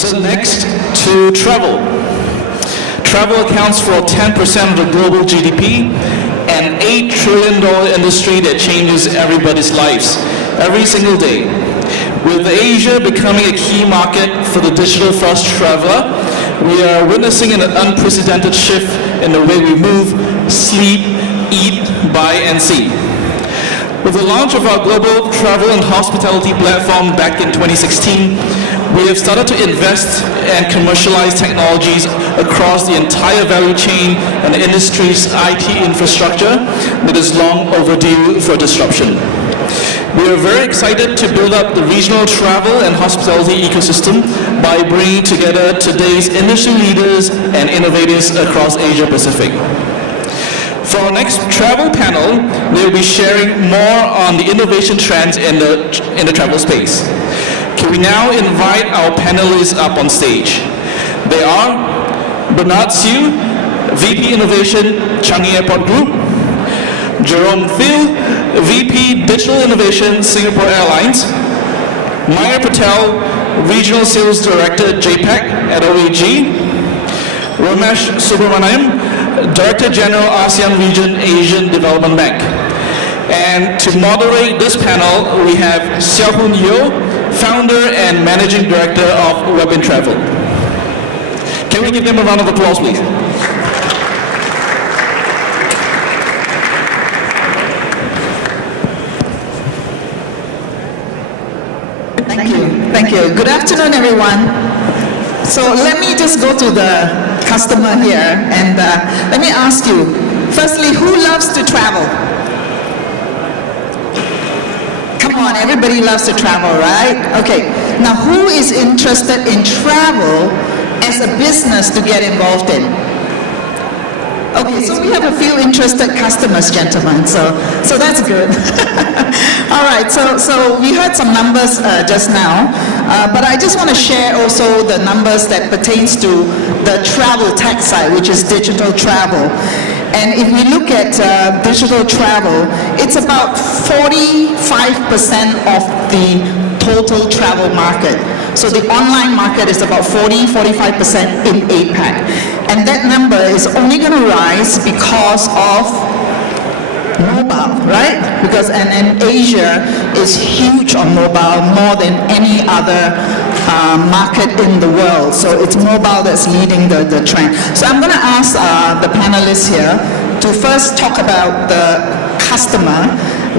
So next, to travel. Travel accounts for 10% of the global GDP, an $8 trillion industry that changes everybody's lives every single day. With Asia becoming a key market for the digital-first traveler, we are witnessing an unprecedented shift in the way we move, sleep, eat, buy, and see. With the launch of our global travel and hospitality platform back in 2016, we have started to invest and commercialize technologies across the entire value chain and the industry's IT infrastructure that is long overdue for disruption. We are very excited to build up the regional travel and hospitality ecosystem by bringing together today's industry leaders and innovators across Asia Pacific. For our next travel panel, they will be sharing more on the innovation trends in the travel space. Can we now invite our panelists up on stage? They are Bernard Siew, VP Innovation, Changi Airport Group; Jerome Thil, VP Digital Innovation, Singapore Airlines; Mayur Patel, Regional Sales Director, JPAC at OAG; Ramesh Subramaniam, Director General ASEAN Region, Asian Development Bank. And to moderate this panel, we have Siew Hoon Yeoh, Founder and Managing Director of WiT Travel. Can we give them a round of applause, please? Thank you. Good afternoon, everyone. So let me just go to the customer here and let me ask you, firstly, who loves to travel? Come on, everybody loves to travel, right? Okay, now who is interested in travel as a business to get involved in? Okay, so we have a few interested customers, gentlemen, so that's good. All right, so we heard some numbers just now, but I just want to share also the numbers that pertains to the travel tech side, which is digital travel. And if we look at digital travel, it's about 45% of the total travel market. So the online market is about 45% in APAC. And that number is only going to rise because of mobile, right? Because and Asia is huge on mobile, more than any other market in the world. So it's mobile that's leading the trend. So I'm going to ask the panelists here to first talk about the customer,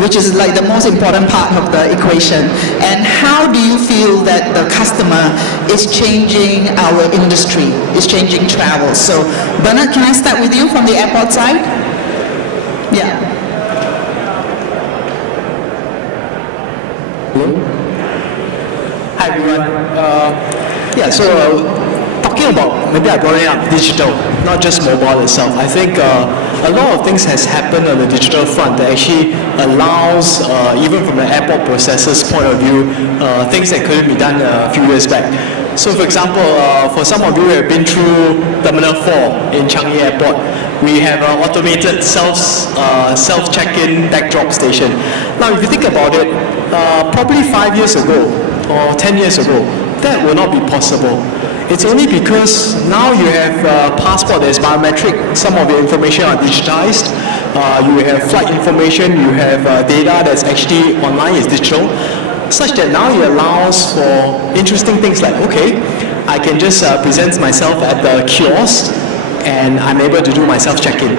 which is like the most important part of the equation. And how do you feel that the customer is changing our industry, is changing travel? So Bernard, can I start with you from the airport side? Yeah. Hello. Hi everyone. Talking about, maybe I brought it up, digital, not just mobile itself. I think a lot of things has happened on the digital front that actually allows, even from the airport processes point of view, things that couldn't be done a few years back. So for example, for some of you who have been through Terminal 4 in Changi Airport, we have an automated self-check-in backdrop station. Now if you think about it, probably 5 years ago or 10 years ago, that will not be possible. It's only because now you have a passport that is biometric, some of your information are digitized, you have flight information, you have data that's actually online, is digital, such that now it allows for interesting things like, okay, I can just present myself at the kiosk and I'm able to do my self-check-in.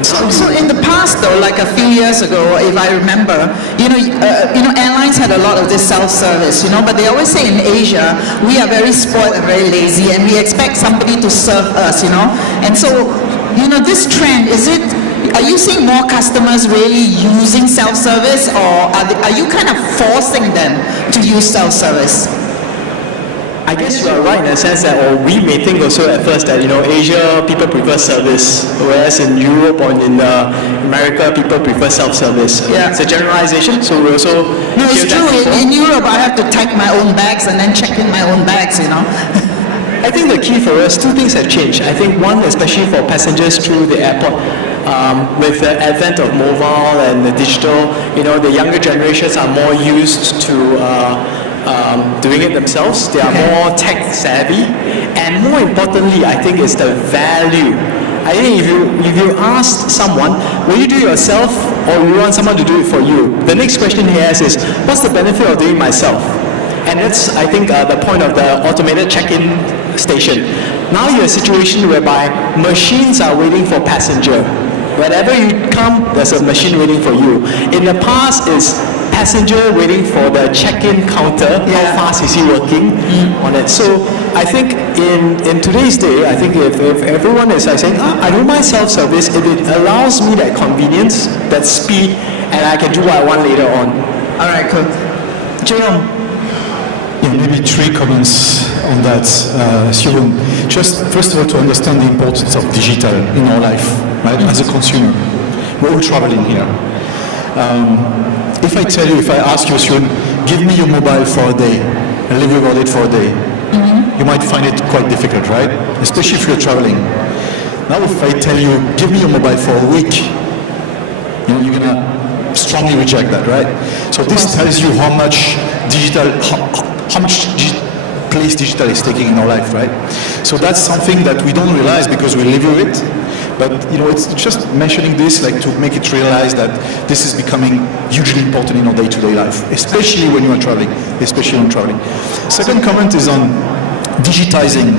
So in the past though, like a few years ago, if I remember, airlines had a lot of this self-service, but they always say in Asia, we are very spoiled and very lazy and we expect somebody to serve us, And so, this trend, are you seeing more customers really using self-service, or are you kind of forcing them to use self-service? I guess you are right in the sense that, or we may think also at first that, Asia, people prefer service, whereas in Europe or in America, people prefer self-service. Yeah. It's a generalization, so we also... No, it's true. In Europe, I have to tag my own bags and then check in my own bags, I think the key for us, two things have changed. I think one, especially for passengers through the airport, with the advent of mobile and the digital, the younger generations are more used to doing it themselves. They are more tech savvy, and more importantly, I think is the value. I think if you ask someone, will you do it yourself or you want someone to do it for you? The next question he asks is, what's the benefit of doing it myself? And that's, I think, the point of the automated check-in station. Now you're in a situation whereby machines are waiting for passenger. Wherever you come, there's a machine waiting for you. In the past, it's passenger waiting for the check-in counter. How fast is he working on it? So I think in today's day, I think if everyone is saying, I don't mind self-service, if it allows me that convenience, that speed, and I can do what I want later on. All right, cool. Jerome. Yeah, maybe 3 comments on that, Siew Hoon. Just first of all, to understand the importance of digital in our life, right? As a consumer, we're all traveling here. If I ask you, Siew Hoon, give me your mobile for a day and live without it for a day, you might find it quite difficult, right? Especially if you're traveling. Now, if I tell you, give me your mobile for a week, you're gonna strongly reject that, right? So this tells you how much place digital is taking in our life, right? So that's something that we don't realize because we live with it. But it's just mentioning this, like, to make it realize that this is becoming hugely important in our day-to-day life, especially when you are traveling, especially when traveling. Second comment is on digitizing.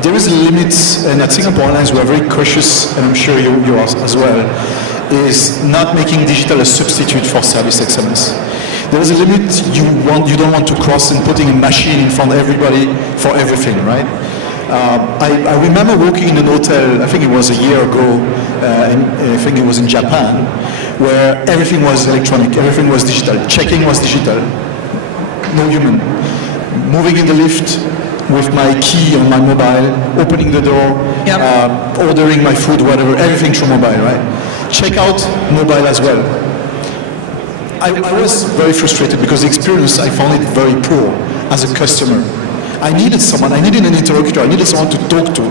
There is a limit, and at Singapore Airlines we are very cautious, and I'm sure you are as well, is not making digital a substitute for service excellence. There is a limit you don't want to cross in putting a machine in front of everybody for everything, right? I remember working in an hotel, I think it was a year ago, I think it was in Japan, where everything was electronic, everything was digital, check-in was digital, no human. Moving in the lift with my key on my mobile, opening the door, ordering my food, whatever, everything through mobile, right? Checkout, mobile as well. I was very frustrated because the experience, I found it very poor as a customer. I needed someone, I needed an interlocutor, I needed someone to talk to.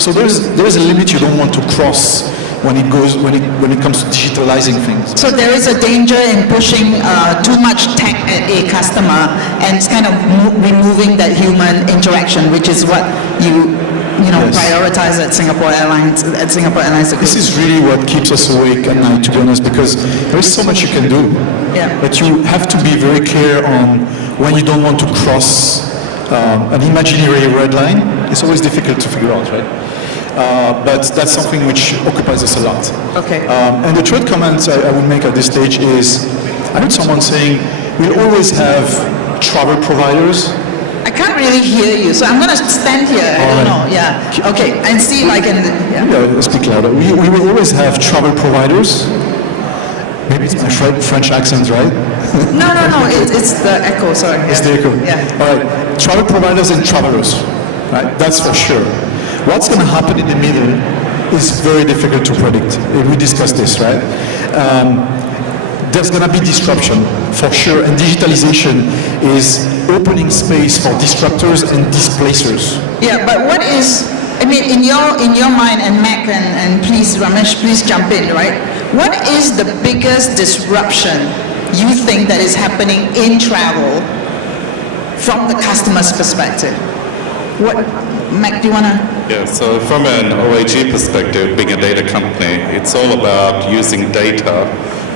So there's a limit you don't want to cross when it comes to digitalizing things. So there is a danger in pushing too much tech at a customer, and it's kind of removing that human interaction, which is what you prioritize at Singapore Airlines. This is really what keeps us awake at night, to be honest, because there is so much you can do. But you have to be very clear on when you don't want to cross an imaginary red line. It's always difficult to figure out, right? But that's something which occupies us a lot. Okay. And the third comment I would make at this stage is, I heard someone saying, we'll always have travel providers. I can't really hear you, so I'm going to stand here. I don't know. Yeah. Okay. And see if I can. Yeah, speak louder. We will always have travel providers. Maybe it's my French accent, right? No. It's the echo. Sorry. It's the echo. Yeah. All right. Travel providers and travelers, right? That's for sure. What's going to happen in the middle is very difficult to predict. We discussed this, right? There's going to be disruption, for sure, and digitalization is opening space for disruptors and displacers. Yeah, but what is, in your mind, and Mac and please, Ramesh, please jump in, right? What is the biggest disruption you think that is happening in travel from the customer's perspective? What, Mac, do you want to? Yeah, so from an OAG perspective, being a data company, it's all about using data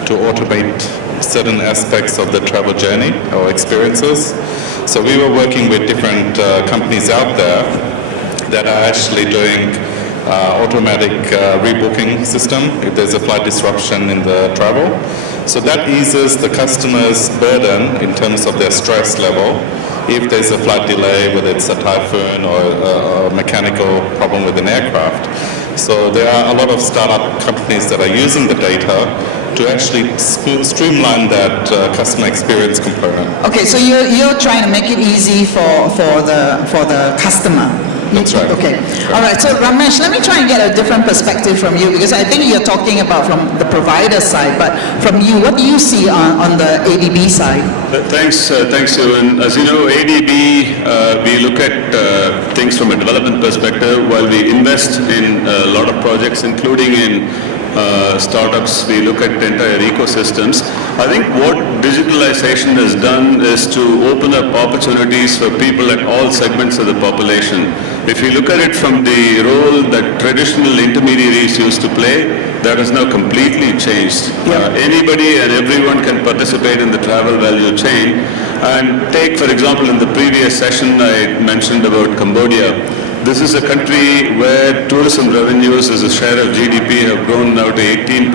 to automate certain aspects of the travel journey or experiences. So we were working with different companies out there that are actually doing automatic rebooking system if there's a flight disruption in the travel. So that eases the customer's burden in terms of their stress level if there's a flight delay, whether it's a typhoon or a mechanical problem with an aircraft. So there are a lot of startup companies that are using the data to actually streamline that customer experience component. Okay, so you're trying to make it easy for the customer. That's right. Okay. All right. So Ramesh, let me try and get a different perspective from you, because I think you're talking about from the provider side, but from you, what do you see on the ADB side? Thanks, Siew Hoon. As you know, ADB, we look at things from a development perspective while we invest in a lot of projects, including in startups, we look at the entire ecosystems. I think what digitalization has done is to open up opportunities for people at all segments of the population. If you look at it from the role that traditional intermediaries used to play, that has now completely changed. Anybody and everyone can participate in the travel value chain. And take, for example, in the previous session I mentioned about Cambodia. This is a country where tourism revenues as a share of GDP have grown now to 18%.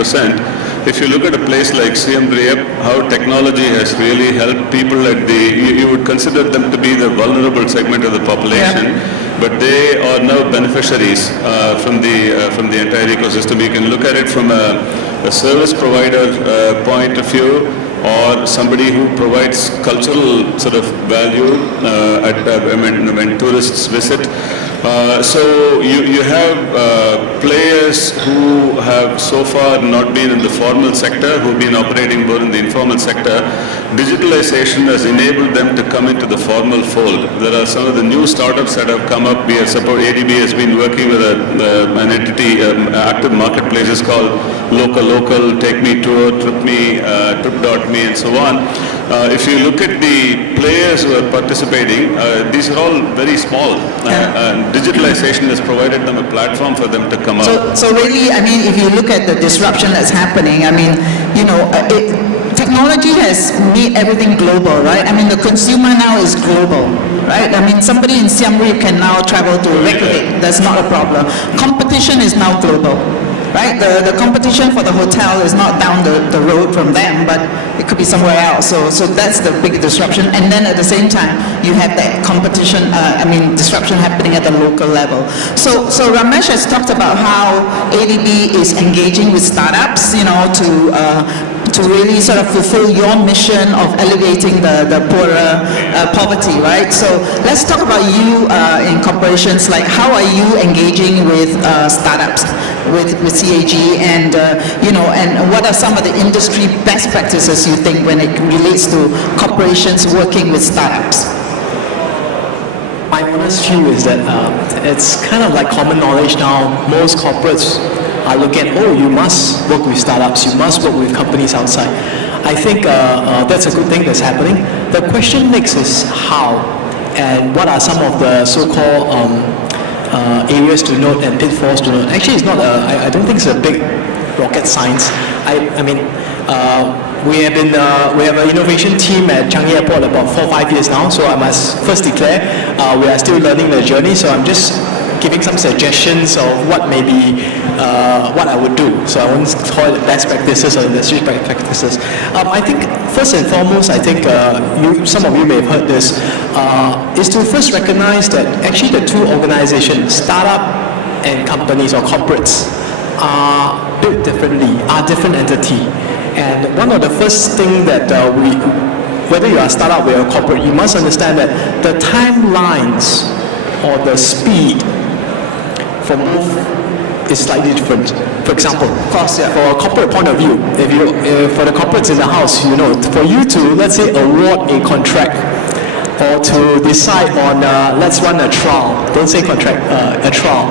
If you look at a place like Siem Reap, how technology has really helped people at you would consider them to be the vulnerable segment of the population, but they are now beneficiaries from the entire ecosystem. You can look at it from a service provider point of view, or somebody who provides cultural sort of value when tourists visit. So you have players who have so far not been in the formal sector, who've been operating more in the informal sector. Digitalization has enabled them to come into the formal fold. There are some of the new startups that have come up. ADB has been working with an entity, active marketplaces called Local, Take Me Tour, Trip.me and so on. If you look at the players who are participating, these are all very small. Digitalization has provided them a platform for them to come up. So really, I mean, if you look at the disruption that's happening, I mean, technology has made everything global, right? I mean, the consumer now is global, right? I mean, somebody in Siem Reap can now travel to Reykjavik. That's not a problem. Competition is now global, right? The competition for the hotel is not down the road from them, but it could be somewhere else. So that's the big disruption. And then at the same time, you have that competition, disruption happening at the local level. So Ramesh has talked about how ADB is engaging with startups, to really sort of fulfill your mission of elevating the poorer poverty, right? So let's talk about you in corporations. Like, how are you engaging with startups, with CAG, and and what are some of the industry best practices you think when it relates to corporations working with startups? My honest view is that it's kind of like common knowledge now. Most corporates are looking at, you must work with startups, you must work with companies outside. I think that's a good thing that's happening. The question next is how, and what are some of the so-called areas to note and pitfalls to note. Actually, it's not I don't think it's a big rocket science. We have an innovation team at Changi Airport about 4 or 5 years now, so I must first declare we are still learning the journey, so I'm just giving some suggestions of what maybe what I would do. So I won't call it best practices or industry practices. I think first and foremost, I think some of you may have heard this, is to first recognize that actually the two organizations, startup and companies or corporates, are built differently, are different entity. And one of the first things that whether you are a startup or a corporate, you must understand that the timelines or the speed for both is slightly different. For example, for a corporate point of view, for the corporates in the house, for you to, let's say, award a contract or to decide on, let's run a trial, don't say contract, a trial.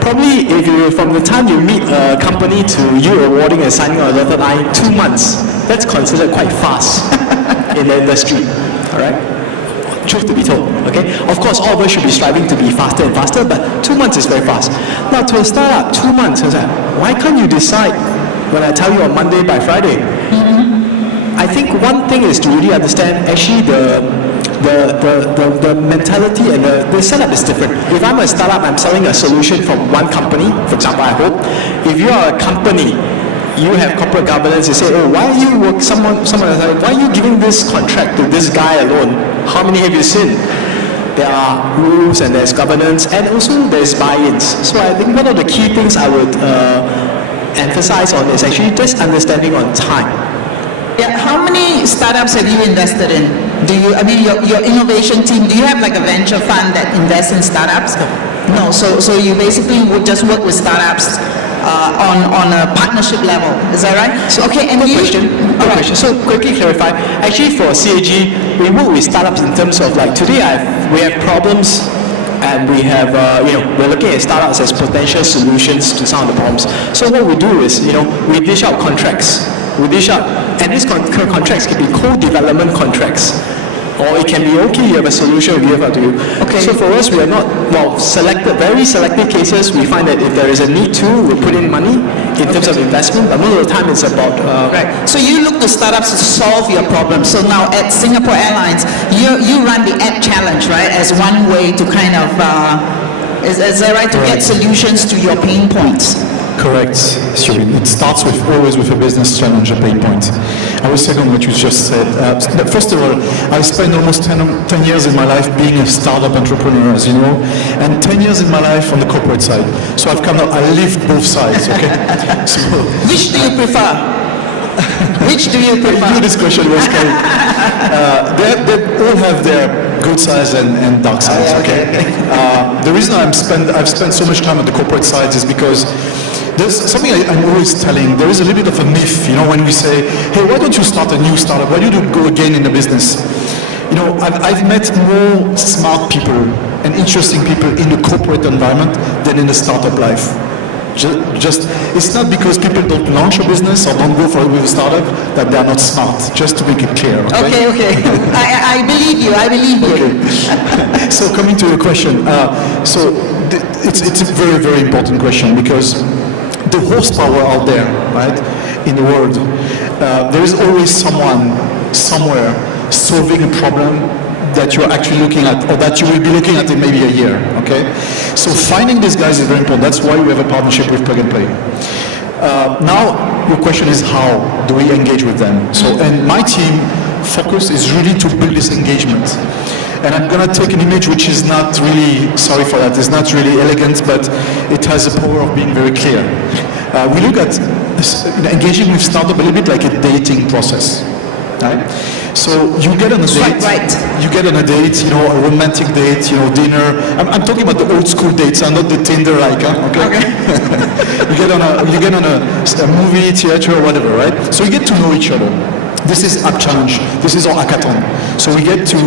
Probably from the time you meet a company to you awarding and signing on a dotted line, 2 months, that's considered quite fast in the industry, all right? Truth to be told, okay? Of course, all of us should be striving to be faster and faster, but 2 months is very fast. Now, to a startup, 2 months, why can't you decide when I tell you on Monday by Friday? I think one thing is to really understand actually the mentality and the setup is different. If I'm a startup, I'm selling a solution from one company, for example, I hope. If you are a company, you have corporate governance, you say, why are you why are you giving this contract to this guy alone? How many have you seen? There are rules and there's governance and also there's buy-ins. So I think one of the key things I would emphasize on is actually just understanding on time. Yeah, how many startups have you invested in? Your innovation team, do you have like a venture fund that invests in startups? No, so you basically would just work with startups on a partnership level, is that right? So, okay, and Good question. So quickly clarify, actually for CAG, we work with startups in terms of like today we have problems and we have, we're looking at startups as potential solutions to some of the problems. So what we do is, we dish out contracts. And these contracts can be co-development contracts. Or it can be, okay, you have a solution, we give it to you. Okay. So for us, we are not, very selected cases, we find that if there is a need to, we put in money in terms of investment, but most of the time it's about... Right. So you look to startups to solve your problem. So now at Singapore Airlines, you run the App Challenge, right, as one way to kind of, is that right, to get solutions to your pain points? Correct, Siew. It starts always with a business challenge, a pain point. I will second what you just said. First of all, I spent almost 10 years in my life being a startup entrepreneur, as you know, and 10 years in my life on the corporate side. So I lived both sides, okay? So, Which do you prefer? Which do you prefer? This question was scary. They all have their good sides and dark sides, okay? The reason I've spent so much time on the corporate side is because there's something I'm always telling. There is a little bit of a myth, when we say, hey, why don't you start a new startup? Why don't you go again in the business? I've met more smart people and interesting people in the corporate environment than in the startup life. It's not because people don't launch a business or don't go for it with a startup that they're not smart, just to make it clear. Okay. I believe you. Okay. So coming to your question, it's a very, very important question because the horsepower out there, right, in the world, there is always someone, somewhere, solving a problem that you're actually looking at, or that you will be looking at in maybe a year, okay? So finding these guys is very important. That's why we have a partnership with Plug and Play. Now, your question is how do we engage with them? So, and my team focus is really to build this engagement. And I'm going to take an image which is not really, sorry for that, it's not really elegant, but it has the power of being very clear. We look at engaging with startup a little bit like a dating process. Right? So you get on a date, you get on a date, a romantic date, dinner. I'm talking about the old school dates, not the Tinder like, okay? you get on a movie, theater, or whatever, right? So you get to know each other. This is App Challenge. This is our hackathon. So we get to,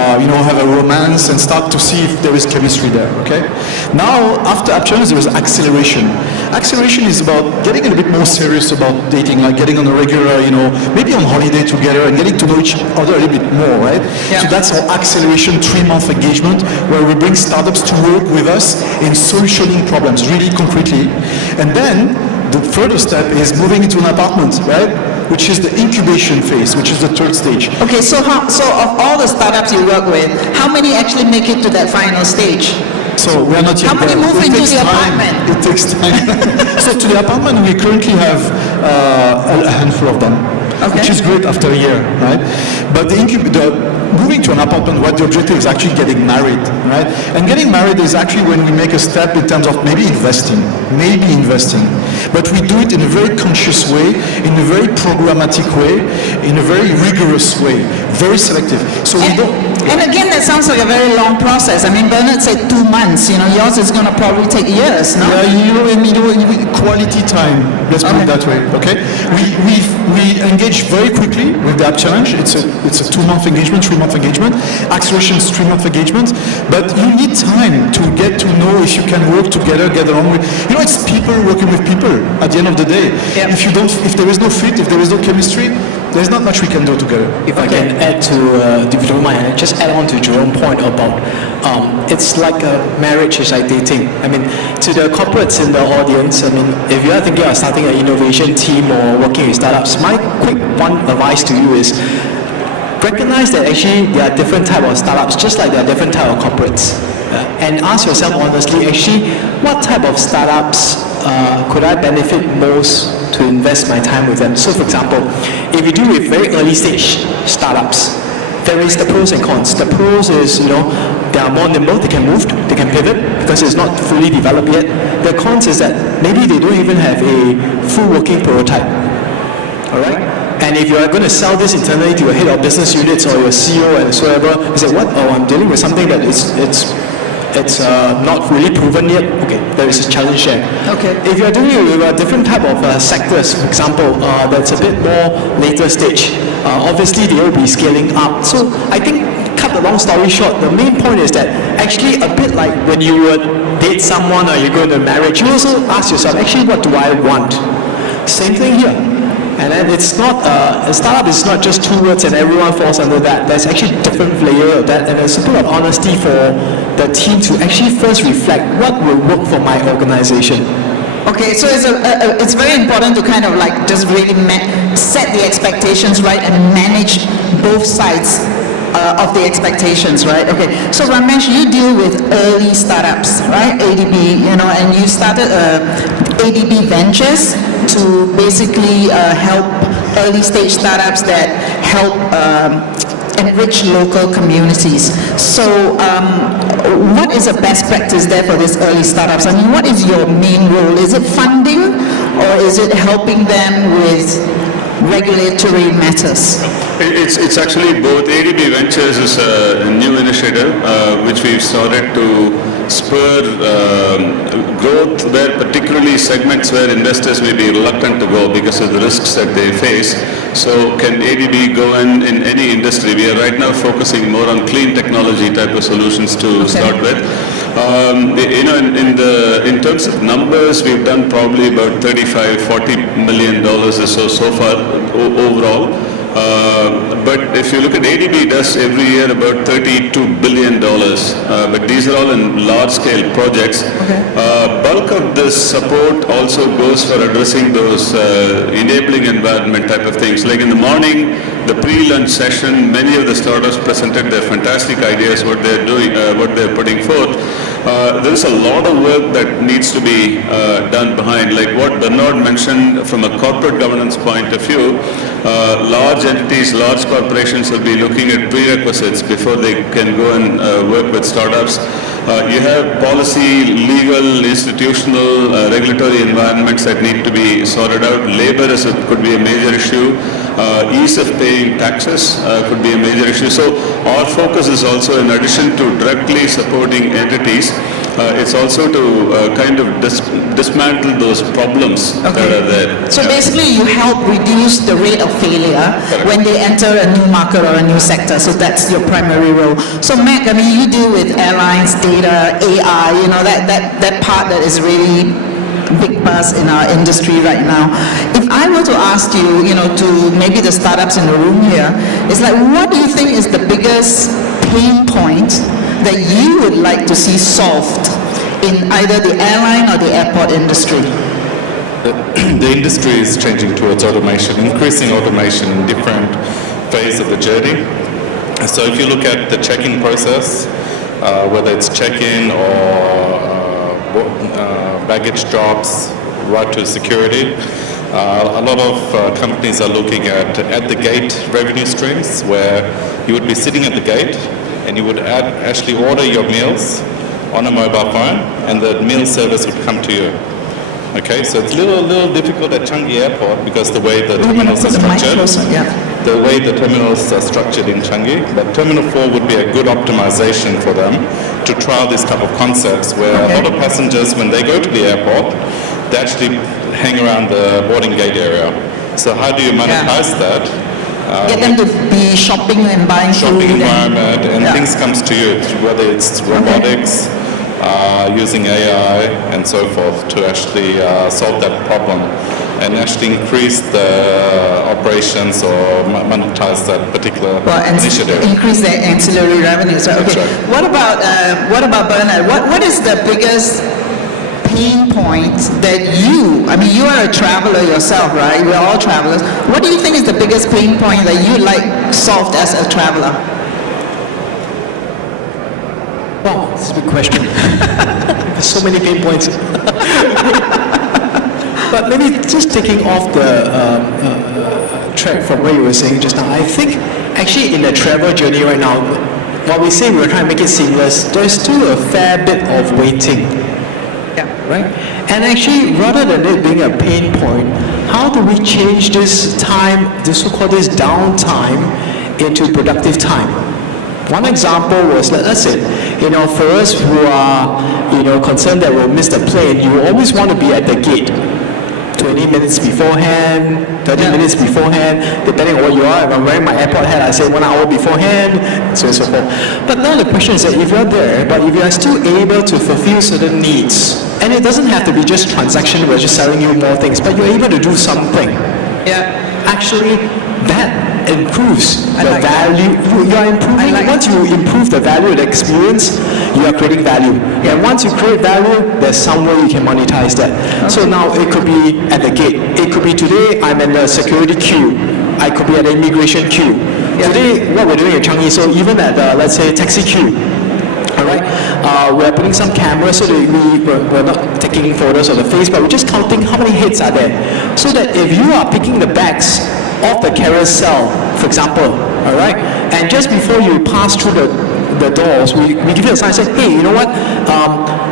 have a romance and start to see if there is chemistry there, okay? Now, after App Challenge, there is acceleration. Acceleration is about getting a little bit more serious about dating, like getting on a regular, maybe on holiday together and getting to know each other a little bit more, right? Yeah. So that's our acceleration 3-month engagement where we bring startups to work with us in solutioning problems, really concretely. And then the further step is moving into an apartment, right? Which is the incubation phase, which is the third stage. Okay, so of all the startups you work with, how many actually make it to that final stage? So we are not yet How many move into the apartment? It takes time. So to the apartment, we currently have a handful of them, which is great after a year, right? But moving to an apartment, what the objective is actually getting married, right? And getting married is actually when we make a step in terms of maybe investing. But we do it in a very conscious way, in a very programmatic way, in a very rigorous way, very selective. So we don't... And again, that sounds like a very long process. I mean, Bernard said 2 months. Yours is going to probably take years, no? Yeah, quality time. Let's put it that way. Okay. We engage very quickly with the App Challenge. It's a 2-month engagement, 3-month engagement. Acceleration is 3-month engagement. But you need time to get to know if you can work together, get along with. It's people working with people. At the end of the day, if there is no fit, if there is no chemistry, there's not much we can do together. If I can add to, if you don't mind, just add on to Jerome's point about it's like a marriage is like dating. I mean, to the corporates in the audience, if you are thinking of starting an innovation team or working with startups, my quick one advice to you is recognize that actually there are different type of startups, just like there are different type of corporates. And ask yourself honestly, actually, what type of startups could I benefit most to invest my time with them? So for example, if you do with very early stage startups, there is the pros and cons. The pros is, they are more nimble, they can move, they can pivot because it's not fully developed yet. The cons is that maybe they don't even have a full working prototype. All right? And if you are going to sell this internally to your head of business units or your CEO and whatsoever, you say, what? Oh, I'm dealing with something that it's it's not really proven yet. Okay, there is a challenge there. Okay. If you're doing it with a different type of sectors, for example, that's a bit more later stage, obviously they will be scaling up. So I think, cut the long story short, the main point is that actually a bit like when you would date someone or you go into marriage, you also ask yourself, actually, what do I want? Same thing here. And then it's not, a startup is not just two words and everyone falls under that. There's actually different layer of that, and there's a bit of honesty for the team to actually first reflect what will work for my organization. Okay, so it's very important to kind of like just really set the expectations right and manage both sides of the expectations, right? Okay, so Ramesh, you deal with early startups, right? ADB, and you started ADB Ventures to basically help early stage startups that help enrich local communities. So what is the best practice there for these early startups? I mean, what is your main role? Is it funding or is it helping them with regulatory matters? It's actually both. ADB Ventures is a new initiative which we've started to spur growth where particularly segments where investors may be reluctant to go because of the risks that they face. So can ADB go in any industry? We are right now focusing more on clean technology type of solutions to start with. In terms of numbers, we've done probably about $35-40 million or so far overall. But if you look at ADB, does every year about $32 billion. But these are all in large-scale projects. Bulk of this support also goes for addressing those enabling environment type of things. Like in the morning, the pre-lunch session, many of the startups presented their fantastic ideas, what they're doing, what they're putting forth. There's a lot of work that needs to be done behind, like what Bernard mentioned from a corporate governance point of view. Large entities, large corporations will be looking at prerequisites before they can go and work with startups. You have policy, legal, institutional, regulatory environments that need to be sorted out. Labor could be a major issue. Ease of paying taxes could be a major issue. So our focus is also, in addition to directly supporting entities, it's also to kind of dismantle those problems that are there. So basically you help reduce the rate of failure when they enter a new market or a new sector. So that's your primary role. So Mac, I mean, you deal with airlines, data, AI, that part that is really big buzz in our industry right now. If I were to ask you, to maybe the startups in the room here, it's like, what do you think is the biggest pain point that you would like to see solved in either the airline or the airport industry? The industry is changing towards automation, increasing automation in different phases of the journey. So if you look at the check-in process, whether it's check-in or baggage drops, right to security, a lot of companies are looking at the gate revenue streams, where you would be sitting at the gate and you would actually order your meals on a mobile phone and the meal service would come to you. Okay, so it's a little difficult at Changi Airport because the way the terminals are structured. The way the terminals are structured in Changi, but Terminal 4 would be a good optimization for them to trial this type of concepts where a lot of passengers, when they go to the airport, they actually hang around the boarding gate area. So how do you monetize that? Get them to be shopping and buying shopping food environment and things comes to you, whether it's robotics, using AI and so forth to actually solve that problem and actually increase the operations or monetize that particular initiative. Increase their ancillary revenues. So, okay. What about Bernard? What is the biggest pain point that you are a traveler yourself, right? We're all travelers. What do you think is the biggest pain point that you'd like solved as a traveler? Wow, that's a big question. There's so many pain points. But maybe just taking off the track from what you were saying just now, I think actually in the travel journey right now, while we say we're trying to make it seamless, there's still a fair bit of waiting. Right? And actually, rather than it being a pain point, how do we change this time, this so-called this downtime, into productive time? One example was, let's say, For us who are, concerned that we'll miss the plane, you always want to be at the gate. 20 minutes beforehand, 30 minutes beforehand, depending on what you are. If I'm wearing my airport hat, I say 1 hour beforehand, so on and so forth. But now the question is that if you're there, but if you are still able to fulfill certain needs, and it doesn't have to be just transaction, we're just selling you more things, but you're able to do something. Yeah. Actually, that improves I the like that. value. You are improving. I like Once you improve the value of the experience, you are creating value. And once you create value, there's some way you can monetize that. So now it could be at the gate. It could be today I'm in the security queue. I could be at the immigration queue. Today, what we're doing in Changi, so even at the, let's say, taxi queue, all right, we're putting some cameras so that we're not taking photos of the face, but we're just counting how many hits are there. So that if you are picking the bags off the carousel, for example, all right, and just before you pass through the doors, we give you a sign, say, hey, you know what,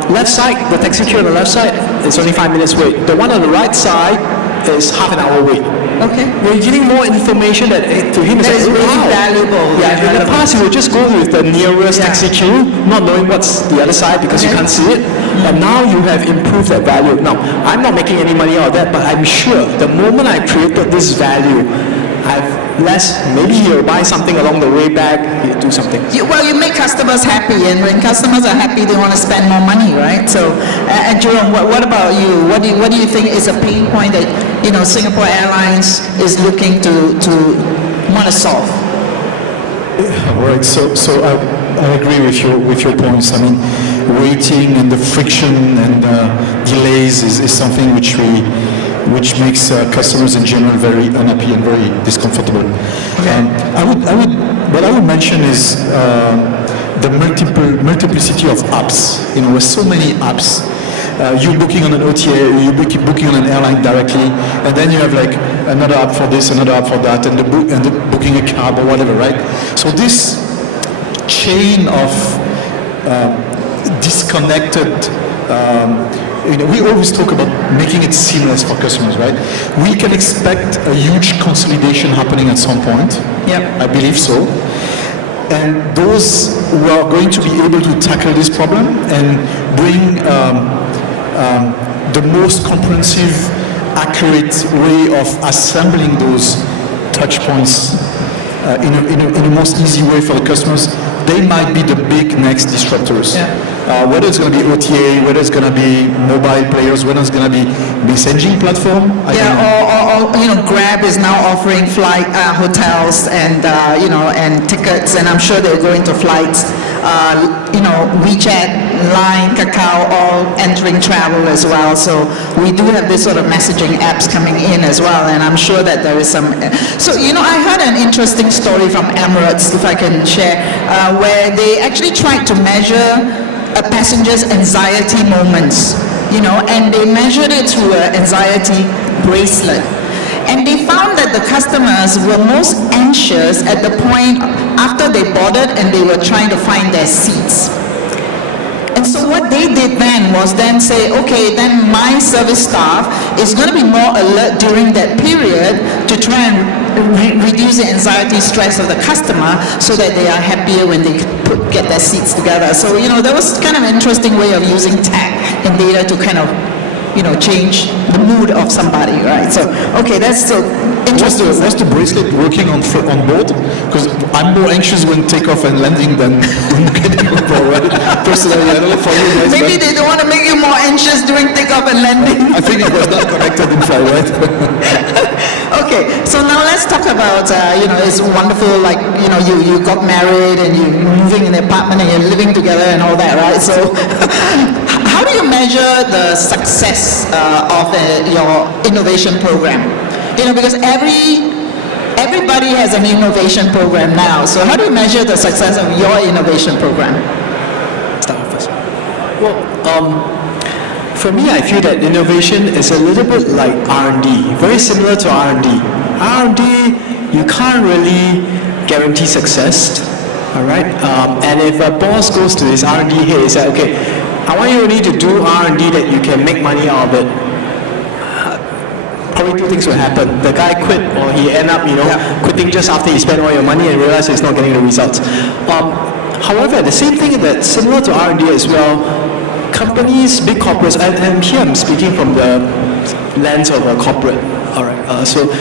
left side, the taxi queue on the left side, it's only 5 minutes wait. The one on the right side is half an hour wait. Okay. We're giving more information that to him That is really wow. valuable. Yeah, in the past you would just go with the nearest taxi queue, not knowing what's the other side because you can't see it. But now you have improved that value. Now, I'm not making any money out of that, but I'm sure the moment I created this value, I've maybe he'll buy something along the way back, he'll do something. You make customers happy, and when customers are happy, they want to spend more money, right? So, and Jerome, what about you? What do you think is a pain point that Singapore Airlines is looking to want to solve? Right. So I agree with your points. I mean, waiting and the friction and delays is something which makes customers in general very unhappy and very discomfortable. What I would mention is the multiplicity of apps. With so many apps, you're booking on an OTA, you're booking on an airline directly, and then you have like another app for this, another app for that, and the booking a cab or whatever, right? So this chain of disconnected. We always talk about making it seamless for customers, right? We can expect a huge consolidation happening at some point. Yep. I believe so. And those who are going to be able to tackle this problem and bring the most comprehensive, accurate way of assembling those touch points in a most easy way for the customers, they might be the big next disruptors. Yeah. Whether it's going to be OTA, whether it's going to be mobile players, whether it's going to be messaging platform. Or Grab is now offering flight hotels and and tickets, and I'm sure they'll go into flights. WeChat, Line, Kakao, all entering travel as well. So we do have this sort of messaging apps coming in as well, and I'm sure that there is some. So I heard an interesting story from Emirates, if I can share, where they actually tried to measure a passenger's anxiety moments, and they measured it through an anxiety bracelet. And they found that the customers were most anxious at the point after they boarded and they were trying to find their seats. And so what they did then was say, okay, then my service staff is going to be more alert during that period to try and reduce the anxiety stress of the customer so that they are happier when they get their seats together. So, that was kind of an interesting way of using tech and data to kind of, change the mood of somebody, right? So, okay, that's so interesting. Was the bracelet working on board? Because I'm more anxious when takeoff and landing than when getting on board, right? Personally, I don't know for you guys. Maybe they don't want to make you more anxious during takeoff and landing. I think it was not connected in flight, right? Okay, so now let's talk about, it's wonderful, like, you got married and you're moving in an apartment and you're living together and all that, right? So how do you measure the success of your innovation program? Because everybody has an innovation program now. So how do you measure the success of your innovation program? Start first. Well, for me, I feel that innovation is a little bit like R&D, very similar to R&D. R&D, you can't really guarantee success, all right? And if a boss goes to his R&D head and says, okay, I want you only to do R&D that you can make money out of it, probably two things will happen. The guy quit, or he end up, quitting just after he spent all your money and realize he's not getting the results. However, at the same thing that's similar to R&D as well, companies, big corporates, and here I'm speaking from the lens of a corporate. All right. So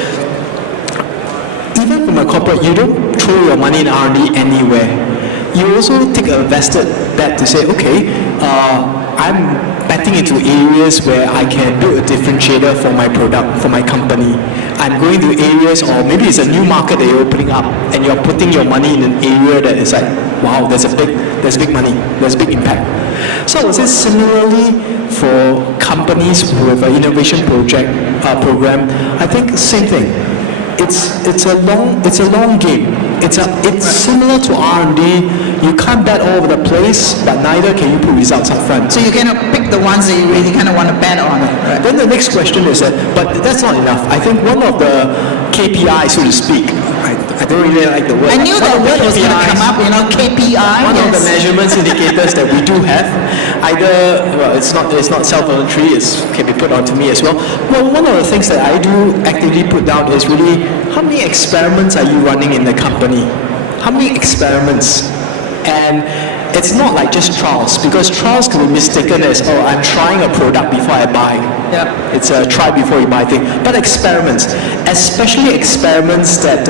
even from a corporate, you don't throw your money in R&D anywhere. You also take a vested bet to say, okay, I'm betting into areas where I can build a differentiator for my product, for my company. I'm going to areas, or maybe it's a new market that you're opening up, and you're putting your money in an area that is like, wow, there's big money, there's big impact. So I would say similarly for companies with an innovation program, I think same thing. It's a long game. It's similar to R&D. You can't bet all over the place, but neither can you put results up front. So you kind of pick the ones that you really kind of want to bet on. Right? Then the next question is that, but that's not enough. I think one of the KPIs, so to speak, I don't really like the word. I knew that word was going to come up, KPI. One of the measurements indicators that we do have, it's not self-voluntary, it can be put onto me as well. Well, one of the things that I do actively put down is really, how many experiments are you running in the company? How many experiments? And it's not like just trials, because trials can be mistaken as, oh, I'm trying a product before I buy. Yeah. It's a try before you buy thing. But experiments, especially experiments that,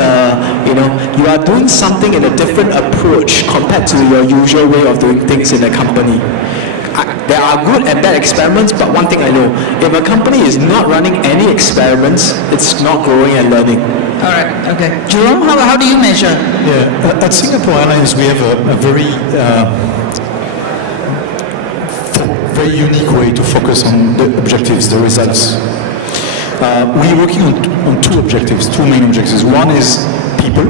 you are doing something in a different approach compared to your usual way of doing things in a company. There are good and bad experiments, but one thing I know, if a company is not running any experiments, it's not growing and learning. All right, okay. Jerome, how do you measure? Yeah, at Singapore Airlines we have a very unique way to focus on the objectives, the results. We're working on two objectives, two main objectives. One is people,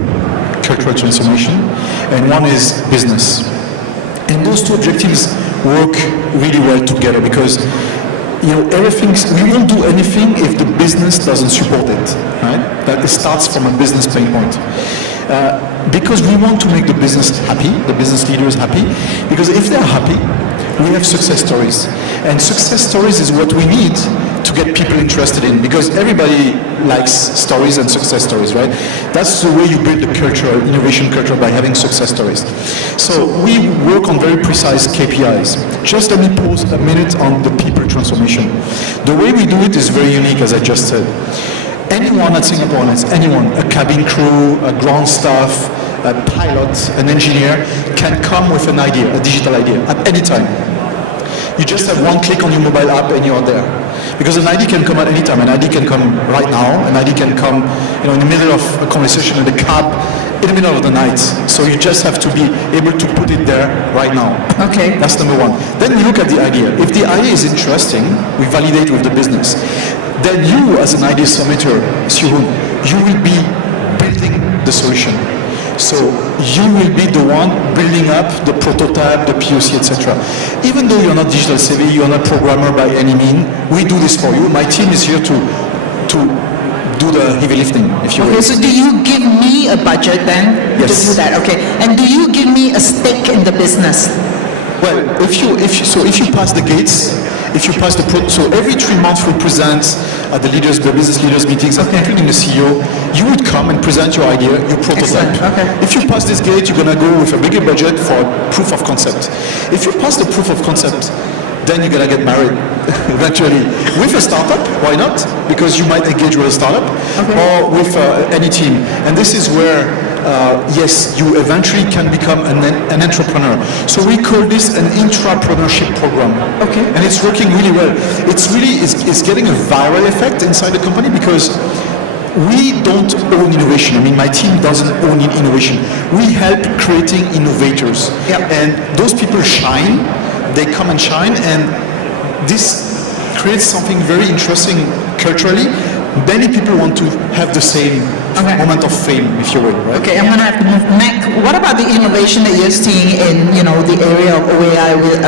cultural transformation, and one is business. And those two objectives work really well together because we won't do anything if the business doesn't support it, right? That it starts from a business pain point. Because we want to make the business happy, the business leaders happy, because if they're happy, we have success stories. And success stories is what we need to get people interested in, because everybody likes stories and success stories, right? That's the way you build the culture, innovation culture, by having success stories. So we work on very precise KPIs. Just let me pause a minute on the people transformation. The way we do it is very unique, as I just said. Anyone at Singapore Airlines, anyone, a cabin crew, a ground staff, a pilot, an engineer, can come with an idea, a digital idea, at any time. You just have one click on your mobile app and you're there. Because an idea can come at any time. An idea can come right now. An idea can come, in the middle of a conversation in the cab, in the middle of the night. So you just have to be able to put it there right now. Okay. That's number one. Then we look at the idea. If the idea is interesting, we validate with the business. Then you, as an idea submitter, Siew Hoon, you will be building the solution. So you will be the one building up the prototype, the POC, etc. Even though you're not digital savvy, you're not programmer by any means, we do this for you. My team is here to do the heavy lifting, if you will. Okay, so do you give me a budget then Yes. to do that? Okay, and do you give me a stake in the business? Well, if you pass the gates, so every 3 months we present at the business leaders meetings, including the CEO, you would come and present your idea, your prototype. Excellent. Okay. If you pass this gate, you're going to go with a bigger budget for proof of concept. If you pass the proof of concept, then you're going to get married eventually with a startup. Why not? Because you might engage with a startup or with any team. And this is where yes, you eventually can become an entrepreneur. So we call this an intrapreneurship program. Okay. And it's working really well. It's getting a viral effect inside the company because we don't own innovation. I mean, my team doesn't own innovation. We help creating innovators. Yep. And those people shine, they come and shine, and this creates something very interesting culturally. Many people want to have the same moment of fame, if you will, right? Okay, I'm going to have to move. Mac, what about the innovation that you're seeing in, the area of OAI with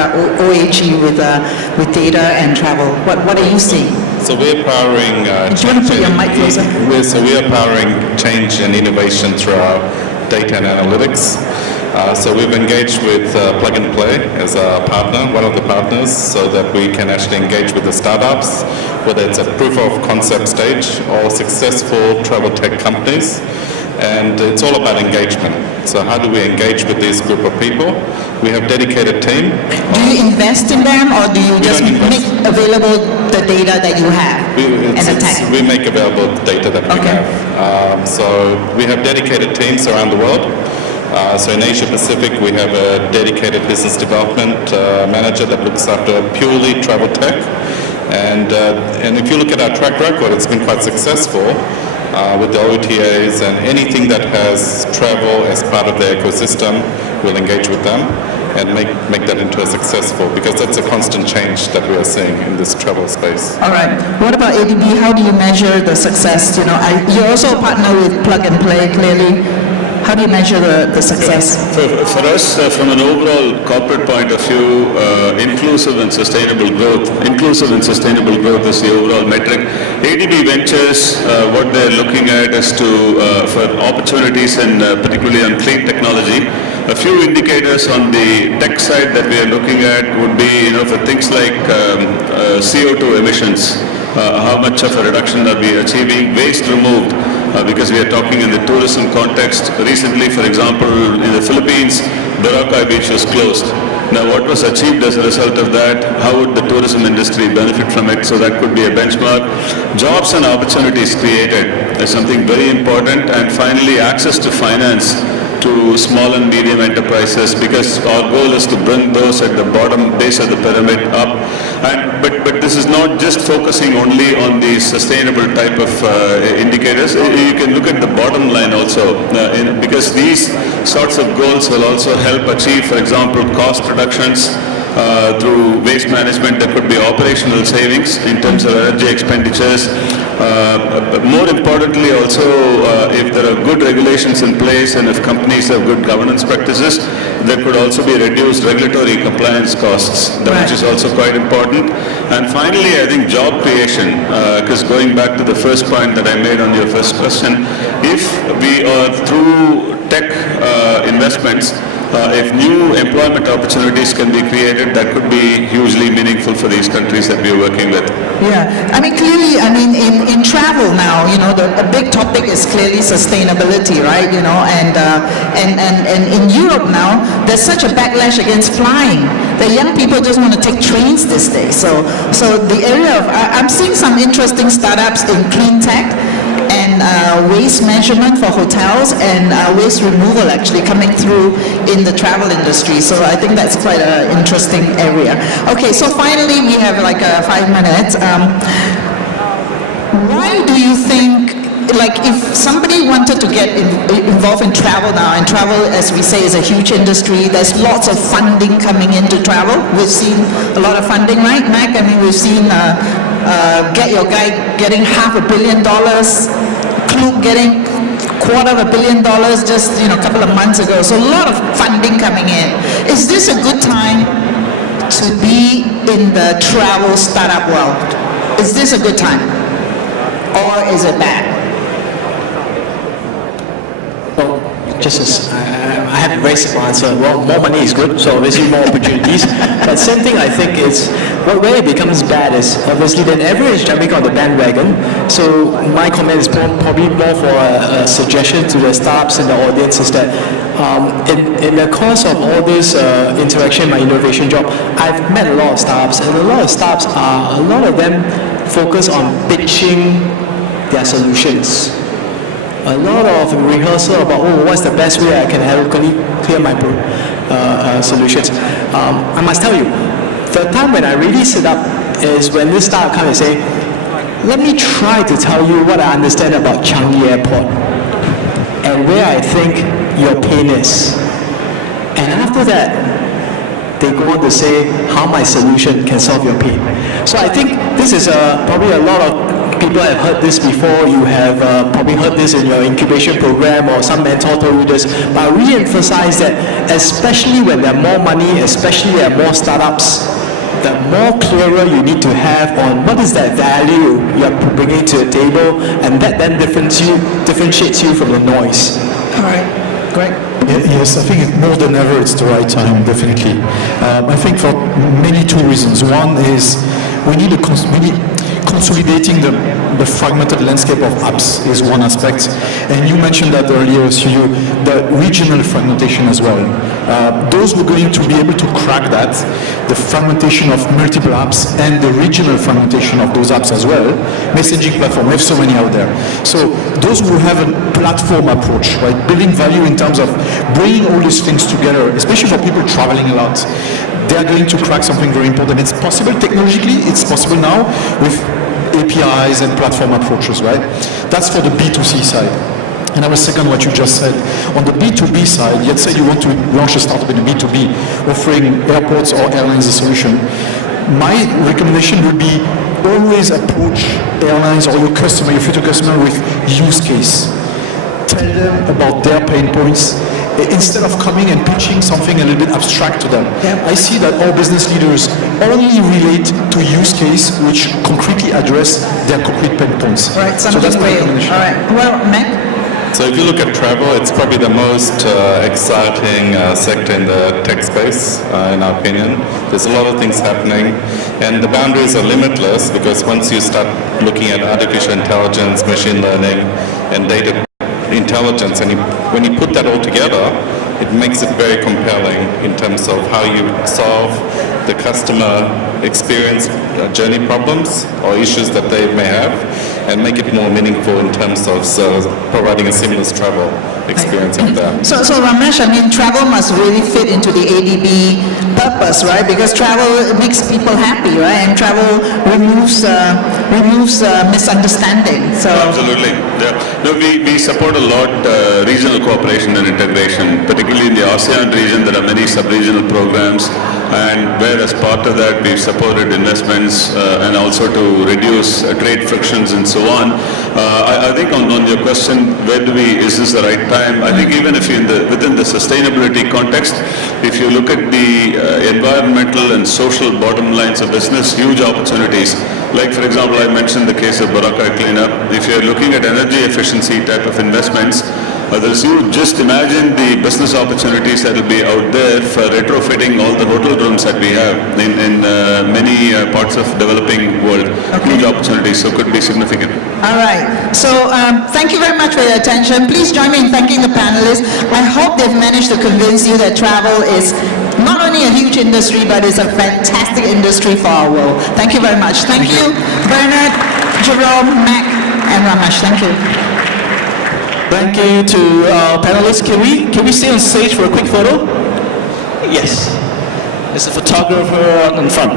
OAG with data and travel? What are you seeing? So we're powering Do you want to put your mic closer? we are powering change and innovation through our data and analytics. So we've engaged with Plug and Play as a partner, one of the partners, so that we can actually engage with the startups, whether it's a proof of concept stage or successful travel tech companies, And it's all about engagement. So how do we engage with this group of people? We have dedicated team. Do you invest in them, or do you just don't make invest. available the data that you have and the tech? We make available the data that we Okay. have. So we have dedicated teams around the world. So in Asia Pacific, we have a dedicated business development manager that looks after purely travel tech. And if you look at our track record, it's been quite successful with the OTAs, and anything that has travel as part of the ecosystem, we'll engage with them and make that into a successful, because that's a constant change that we are seeing in this travel space. All right. What about ADB? How do you measure the success? You know, you're also a partner with Plug and Play, clearly. How do you measure the success? For us, from an overall corporate point of view, inclusive and sustainable growth is the overall metric. ADB Ventures, what they're looking at is for opportunities, and particularly on clean technology. A few indicators on the tech side that we are looking at would be, for things like CO2 emissions, how much of a reduction are we achieving, waste removed, because we are talking in the tourism context. Recently, for example, in the Philippines, Boracay Beach was closed. Now, what was achieved as a result of that? How would the tourism industry benefit from it? So that could be a benchmark. Jobs and opportunities created is something very important. And finally, access to finance to small and medium enterprises, because our goal is to bring those at the bottom base of the pyramid up. But this is not just focusing only on the sustainable type of indicators. You can look at the bottom line also, because these sorts of goals will also help achieve, for example, cost reductions through waste management. There could be operational savings in terms of energy expenditures. More importantly also, if there are good regulations in place and if companies have good governance practices, there could also be reduced regulatory compliance costs, which is also quite important. And finally, I think job creation, because going back to the first point that I made on your first question, if we are through tech investments, if new employment opportunities can be created, that could be hugely meaningful for these countries that we are working with. Yeah, clearly, in travel now, a big topic is clearly sustainability, right? And in Europe now, there's such a backlash against flying. The young people just want to take trains these days. So the area of, I'm seeing some interesting startups in clean tech and waste measurement for hotels and waste removal actually coming through in the travel industry. So I think that's quite an interesting area. Okay, so finally we have like 5 minutes. Why do you think, if somebody wanted to get involved in travel now, and travel, as we say, is a huge industry, there's lots of funding coming into travel. We've seen a lot of funding, right, Mac? We've seen Get Your Guide getting $500 million, Klook getting $250 million just a couple of months ago. So a lot of funding coming in. Is this a good time to be in the travel startup world? Is this a good time, or is it bad? I have a very simple answer. Well, more money is good, so obviously more opportunities. But same thing, I think, is where it becomes bad is obviously then everyone is jumping on the bandwagon. So my comment is probably more for a suggestion to the startups and the audience is that in the course of all this interaction, my innovation job, I've met a lot of startups, and a lot of them focus on pitching their solutions. A lot of rehearsal about, what's the best way I can eloquently clear my solutions. I must tell you, the time when I really sit up is when this startup comes and say, let me try to tell you what I understand about Changi Airport and where I think your pain is. And after that, they go on to say how my solution can solve your pain. So I think this is probably a lot of people have heard this before. You have probably heard this in your incubation program, or some mentor told you this. But I really emphasize that, especially when there are more money, especially there are more startups, the more clearer you need to have on what is that value you're bringing to the table, and that then differentiates you from the noise. All right, great. Yes, I think more than ever it's the right time, definitely. I think for two reasons. One is we need consolidating the fragmented landscape of apps is one aspect. And you mentioned that earlier, Siew, the regional fragmentation as well. Those who are going to be able to crack that, the fragmentation of multiple apps and the regional fragmentation of those apps as well, messaging platform, we have so many out there. So those who have a platform approach, right, building value in terms of bringing all these things together, especially for people traveling a lot, they are going to crack something very important. It's possible technologically, it's possible now with APIs and platform approaches, right? That's for the B2C side. And I will second what you just said. On the B2B side, let's say you want to launch a startup in the B2B, offering airports or airlines a solution. My recommendation would be always approach airlines or your customer, your future customer, with use case. Tell them about their pain points instead of coming and pitching something a little bit abstract to them. Yeah. I see that all business leaders only relate to use case which concretely address their concrete pain points. All right, so something that's my real. recommendation. All right. Well, Mac? So if you look at travel, it's probably the most exciting sector in the tech space, in our opinion. There's a lot of things happening, and the boundaries are limitless because once you start looking at artificial intelligence, machine learning, and data intelligence, and when you put that all together, it makes it very compelling in terms of how you solve the customer experience journey problems or issues that they may have, and make it more meaningful in terms of providing a seamless travel experience out there. So Ramesh, I mean, travel must really fit into the ADB purpose, right? Because travel makes people happy, right? And travel removes misunderstanding. So Absolutely. Yeah. No, we support a lot regional cooperation and integration, particularly in the ASEAN region. There are many sub-regional programs, and where as part of that we've supported investments and also to reduce trade frictions and so on. I think on your question, is this the right time? I think even if you within the sustainability context, if you look at the environmental and social bottom lines of business, huge opportunities. Like for example, I mentioned the case of Boracay cleanup. If you're looking at energy efficiency type of investments, just imagine the business opportunities that will be out there for retrofitting all the hotel rooms that we have in many parts of developing world. Okay. Huge opportunities, so could be significant. all right. So thank you very much for your attention. Please join me in thanking the panelists. I hope they've managed to convince you that travel is not only a huge industry, but it's a fantastic industry for our world. Thank you very much. Thank you, Bernard, Jerome, Mac, and Ramesh. Thank you. Thank you to our panelists. Can we stay on stage for a quick photo? Yes. There's a photographer in front.